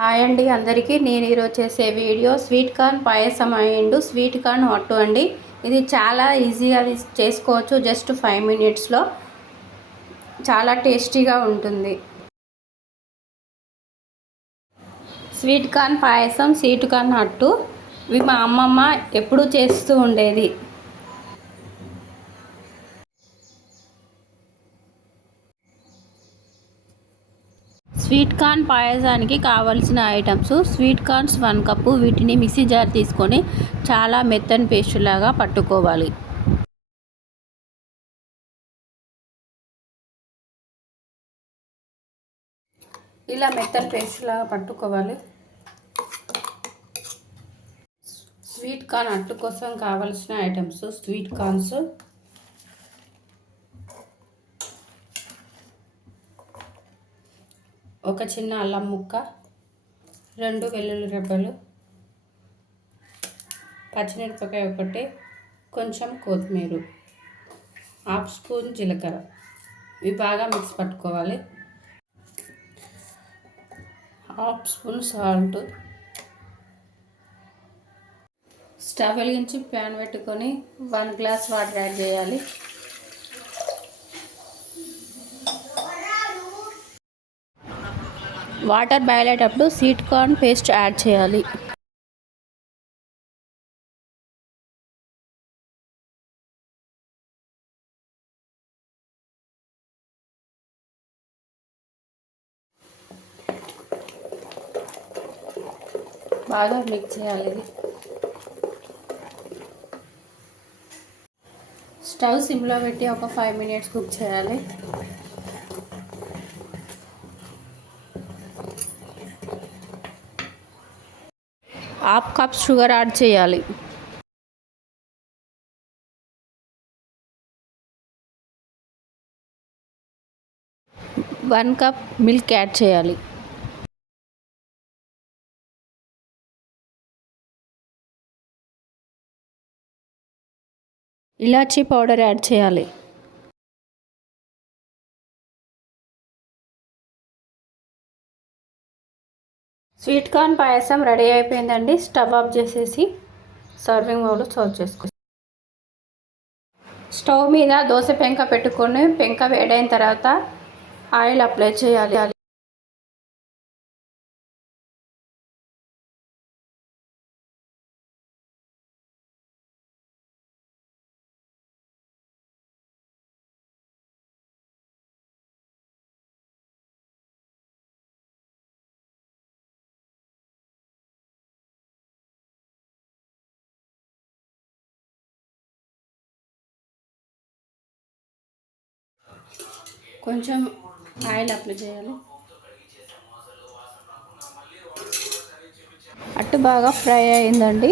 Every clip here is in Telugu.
హాయ్ అండి అందరికీ. నేను ఈరోజు చేసే video sweet corn payasam and sweet corn అట్టు అండి. ఇది చాలా ఈజీగా చేసుకోవచ్చు. జస్ట్ 5 మినిట్స్లో చాలా టేస్టీగా ఉంటుంది. స్వీట్ కార్న్ పాయసం, స్వీట్ కార్న్ అట్టు ఇవి మా అమ్మమ్మ ఎప్పుడూ చేస్తూ ఉండేది. స్వీట్ కార్న్ పాయసానికి కావలసిన ఐటమ్స్: స్వీట్ కార్న్స్ 1 కప్పు. వీటిని మిక్సీ జార్ తీసుకొని చాలా మెత్తని పేస్ట్ లాగా పట్టుకోవాలి. ఇలా మెత్తని పేస్ట్ లాగా పట్టుకోవాలి. స్వీట్ కార్న్ అట్టు కోసం కావలసిన ఐటమ్స్: స్వీట్ కార్న్స్, ఒక చిన్న అల్లం ముక్క, 2 వెల్లుల్లి రెబ్బలు, పచ్చిమిరపకాయ ఒకటి, కొంచెం కొత్తిమీర, 1/2 స్పూన్ జీలకర్ర. ఇవి బాగా మిక్స్ పట్టుకోవాలి. 1/2 స్పూన్ సాల్ట్. స్టవ్ వెలిగించి ప్యాన్ పెట్టుకొని 1 గ్లాస్ వాటర్ యాడ్ చేయాలి. వాటర్ బాయిల్ అయ్యేటప్పుడు స్వీట్ కార్న్ పేస్ట్ యాడ్ చేయాలి. బాగా మిక్స్ చేయాలి. ఇది స్టవ్ సిమ్లో పెట్టి ఒక 5 మినిట్స్ కుక్ చేయాలి. హాఫ్ కప్ షుగర్ యాడ్ చేయాలి. వన్ కప్ మిల్క్ యాడ్ చేయాలి. ఇలాచీ పౌడర్ యాడ్ చేయాలి. స్వీట్ కార్న్ పాయసం రెడీ అయిపోయిందండి. స్టవ్ ఆఫ్ చేసేసి సర్వింగ్ బౌల్లో సర్వ్ చేసుకో. స్టవ్ మీద దోశ పెంక పెట్టుకొని పెంక వేడైన తర్వాత ఆయిల్ అప్లై చేయాలి. కొంచెం ఆయిల్ అప్లై చేయాలి. అట్టు బాగా ఫ్రై అయిందండి.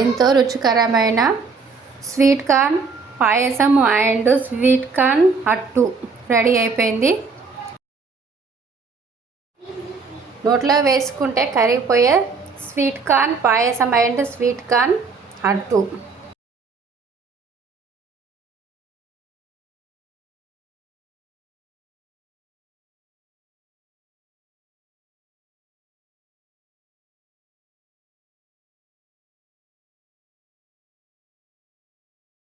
ఎంతో రుచికరమైన sweet corn payasam and sweet corn అట్టు రెడీ అయిపోయింది. నోట్లో వేసుకుంటే కరిగిపోయే sweet corn payasam and sweet corn అట్టు.